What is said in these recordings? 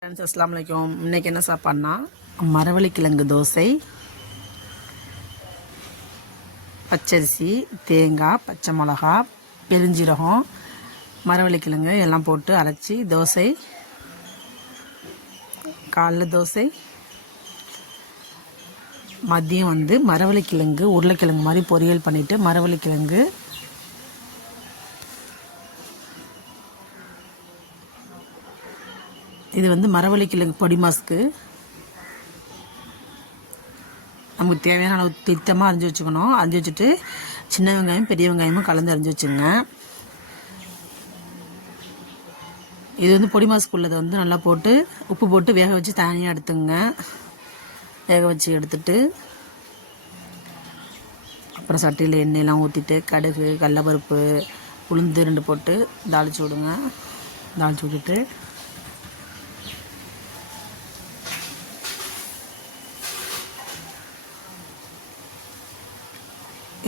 Friends அஸ்ஸலாமு அலைக்கும். இன்றைக்கி என்ன சாப்பாடுனா மரவள்ளிக்கிழங்கு தோசை, பச்சரிசி, தேங்காய், பச்சை மிளகா, பெருஞ்சீரகம், மரவள்ளிக்கிழங்கு எல்லாம் போட்டு அரைச்சி தோசை. காலைல தோசை, மதியம் மரவள்ளிக்கிழங்கு உருளைக்கிழங்கு மாதிரி பொரியல் பண்ணிவிட்டு மரவள்ளிக்கிழங்கு இது மரவள்ளிக்கிழங்கு பொடி மாஸ்க்கு. நமக்கு தேவையான அளவு திட்டமாக அரிஞ்சு வச்சுக்கணும். அரிஞ்சு வச்சுட்டு சின்ன வெங்காயம் பெரிய வெங்காயமும் கலந்து அரிஞ்சு வச்சுங்க. இது பொடி மாஸ்க்கு உள்ளதை நல்லா போட்டு உப்பு போட்டு வேக வச்சு தனியாக எடுத்துங்க. வேக வச்சு எடுத்துட்டு அப்புறம் சட்டியில் எண்ணெயெல்லாம் ஊற்றிட்டு கடுகு, கடலப்பருப்பு, உளுந்து 2 போட்டு தாளித்து விடுங்க. தாளித்து விட்டுட்டு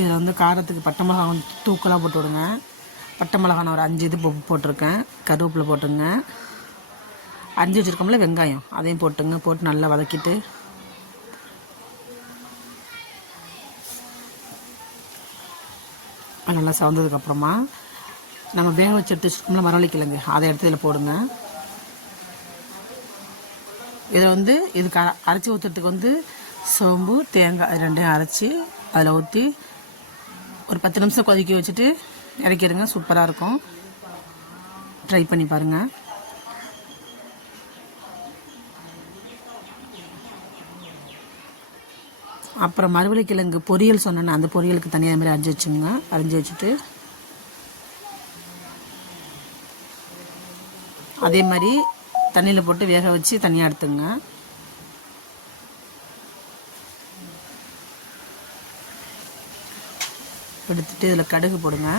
இதில் காரத்துக்கு பட்டை மிளகா தூக்கலாக போட்டு விடுங்க. பட்டை மிளகா நான் ஒரு 5 இது போட்டிருக்கேன். கருவேப்பிலை போட்டுங்க. அரிஞ்சு வச்சுருக்கோம்ல வெங்காயம் அதையும் போட்டுங்க. போட்டு நல்லா வதக்கிட்டு நல்லா சவந்ததுக்கப்புறமா நம்ம வேக வச்சு எடுத்து வச்சுருக்கோம்ல மரவள்ளிக்கிழங்கு அதை எடுத்து இதில் போடுங்க. இதை இதுக்கு அரைச்சி ஊற்றுறதுக்கு சோம்பு தேங்காய் 2ஐயும் அரைச்சி அதில் ஊற்றி ஒரு 10 நிமிஷம் கொதிக்க வச்சுட்டு இறக்கிடுங்க. சூப்பராக இருக்கும். ட்ரை பண்ணி பாருங்கள். அப்புறம் மரவள்ளிக்கிழங்கு பொரியல் சொன்னேன்னா அந்த பொரியலுக்கு தனியாக மாதிரி அரிஞ்சு வச்சுங்க. அரிஞ்சு வச்சுட்டு அதே மாதிரி தண்ணியில் போட்டு வேக வச்சு தனியாக எடுத்துங்க. எடுத்துட்டு இதில் கடுகு போடுங்க.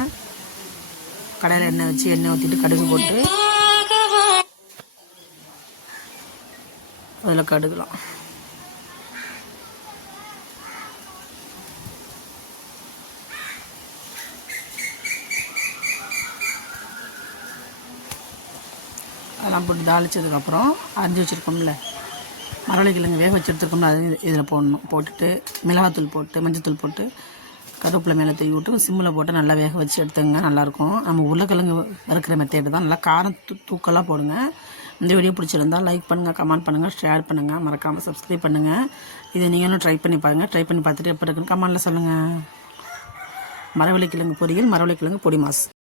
கடாயில் எண்ணெய் வச்சு எண்ணெய் ஊற்றிட்டு கடுகு போட்டு அதில் கடுகுலாம் அதெல்லாம் போட்டு தாளித்ததுக்கப்புறம் அரிஞ்சு வச்சுருக்கோம்ல மரவள்ளிக்கிழங்கு வேக வச்சு எடுத்துருக்கோம்ல அது இதில் போடணும். போட்டுட்டு மிளகாத்தூள் போட்டு மஞ்சத்தூள் போட்டு கருவேப்பிலை மேலே தூவி விட்டு சிம்மில் போட்டு நல்லா வேக வச்சு எடுத்துங்க. நல்லாயிருக்கும். நம்ம உருளைக்கிழங்கு வறுக்கிற மெத்தேடு தான். நல்லா காரம் தூக்கலாக போடுங்க. இந்த வீடியோ பிடிச்சிருந்தால் லைக் பண்ணுங்கள், கமெண்ட் பண்ணுங்கள், ஷேர் பண்ணுங்கள், மறக்காமல் சப்ஸ்கிரைப் பண்ணுங்கள். இதை நீங்களும் ட்ரை பண்ணி பாருங்கள். ட்ரை பண்ணி பார்த்துட்டு எப்போ இருக்குன்னு கமெண்டில் சொல்லுங்கள். மரவள்ளிக்கிழங்கு பொரியல், மரவள்ளிக்கிழங்கு பொடி மாஸ்.